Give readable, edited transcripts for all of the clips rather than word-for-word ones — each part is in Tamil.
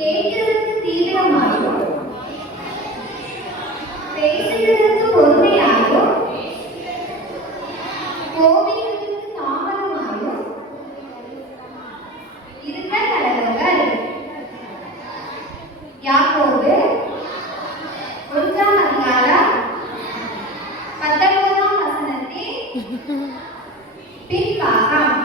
கேட்கிறதுக்கு தீவிரமாயும் பேசுகிறதுக்கு பொறுமையாயும் கோபிக்கிறதுக்கு தாமதமாயும் இருந்த தலைவர்கள். யாக்கோபு 1 அதிகாரம் 19 வசனத்தின் பின்பாகம்.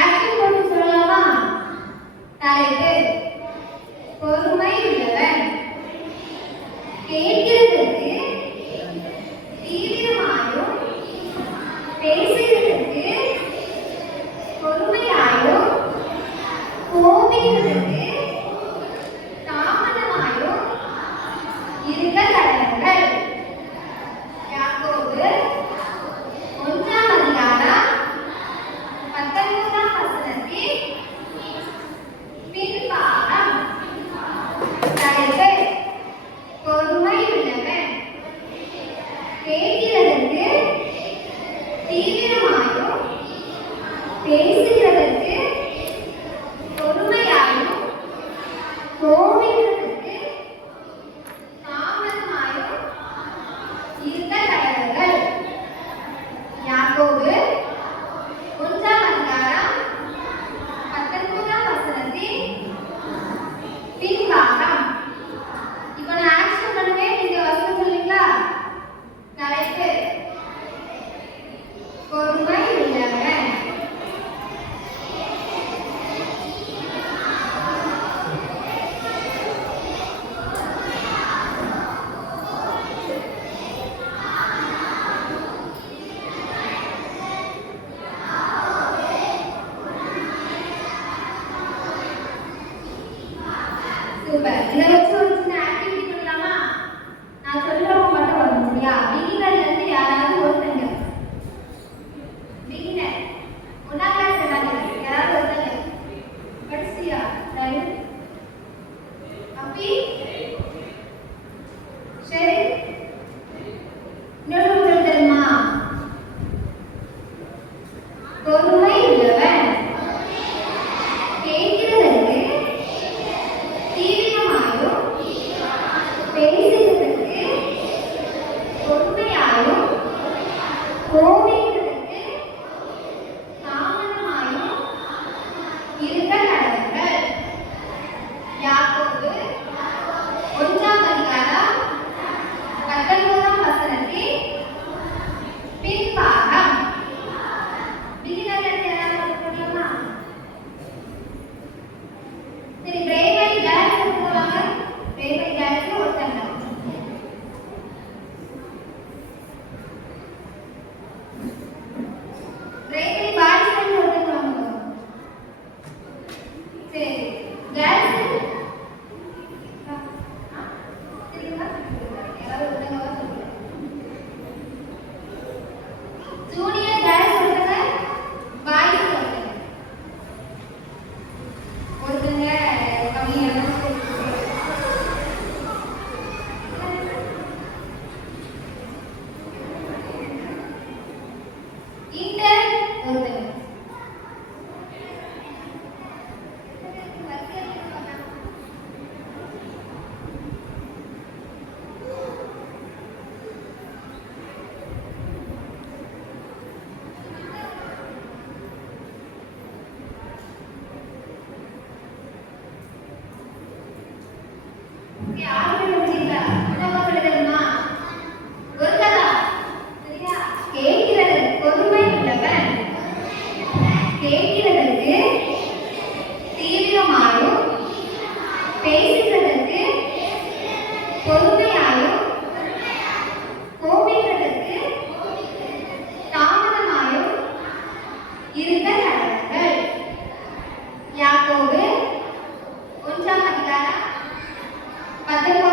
ஆக்ஷன் போட்டு சொல்லலாமா? தலைப்பு பொறுமை உள்ளவன். கேட்கிறதுக்கு தீவிரமாயும் பேசுகிறதுக்கு பொறுமையாயும் கோபிக்கிறதுக்கு தாமதமாயும் இருக்க கடவுள்கள். யாக்கோபு 1 அதிகாரம் 19 வசனத்தின் பின்பாகம். தலைப்பு பொறுமை உள்ளவன். கேட்கிறதற்கு தீவிரமாயும் பேசுகிறதற்கு பொறுமையாயும் கோபிக்கிறதற்கு தாமதமாயும் இருந்த கடவுள்கள். யாக்கோபு 1 அதிகாரம் 19 வசனத்தின் பின்பாகம். இப்போ நான் ஆக்ஷன் பண்ணுவேன், நீங்க வசனம் சொல்லுவீங்களா? தலைப்பு பொறுமை உள்ளவன். சூப்பர். இதை வச்சு ஒரு சின்ன ஆக்டிவிட்டி பண்ணலாமா? நான் சொல்றவங்க மட்டும் வரணும், சரியா? பிகினர்ல இருந்து யாராவது ஒருத்தங்க, பிகினர் 1ஆம் கிளாஸ் 2ஆம் கிளாஸ் யாராவது ஒருத்தங்க படிச்சியா? சரி அப்பி சரி. இன்னொரு சொல்ல தெரியுமா? பொறுமை உள்ளவன். கேட்கிறதற்கு தீவிரமாயும் பேசுகிறதற்கு பொறுமையாயும் கோபிக்கிறதற்கு தாமதமாயும் இருக்க கடவுள்கள். யாக்கோபு 1 அதிகாரம் 19 வசனத்தின் பின்பாகம். பிகினர்ல யாராவது சொல்லலாமா? சரி, பிரேமை கேர்ள்ஸ் எடுத்துவாங்க. பிரேமை கேர்ள்ஸ் ஒருத்தங்க. பிரேமை பாய்ஸ் ஒருத்தங்க வாங்க. சரி, கேர்ள்ஸ் சரிங்களா? யாராவது ஒருத்தங்க வா சொல்லுங்க. ஜூனியர் கேர்ள்ஸ் ஒருத்தங்க, பாய்ஸ் ஒருத்தங்க. ஒருத்தங்க கம்மியான இன்டர் ஒருத்தங்க. யாருமே முடியல. என்னமா சொல்லுதுமா? ஒருத்தரா? சரியா? கேட்கிறது பொறுமை உள்ளவன். கேட்கிறதற்கு தீவிரமாயும் பேசுகிறதற்கு பொறுமையாயும் கோபிக்கிறதற்கு தாமதமாயும் இருக்க கடவுள்கள். யாக்கோபு 1 அதிகாரம் 19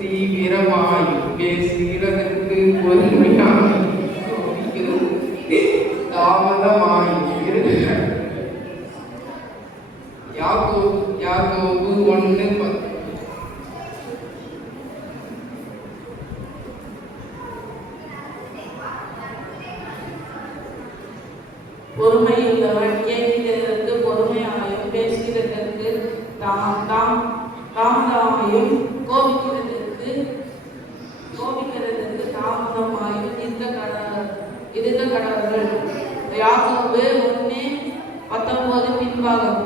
தீவிரமாய் பேசுகிறதற்கு பொறுமையாய் தாமதமாய் யாக்கோபு 1:10. பொறுமையுள்ளவன் கேட்கிறதற்கு பொறுமையாயும் பேசுகிறதற்கு தாமதமாயும் கோபிக்கிறதற்கு தாமதமாயும் இருக்க கடவுள். யாக்கோபு 1:19 பின்பாகம்.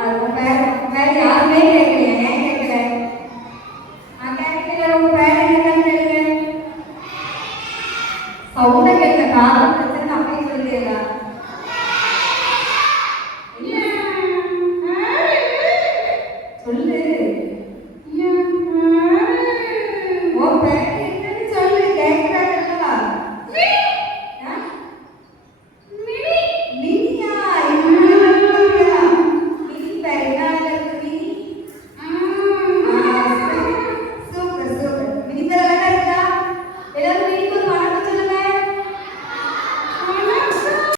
அது உன் பேர் யாருமே கேட்கலையா? ஏன் கேட்கல? நான் கேட்கல. உன் பேர் என்னன்னு கேளுங்க. சவுண்ட கேட்க காரணம்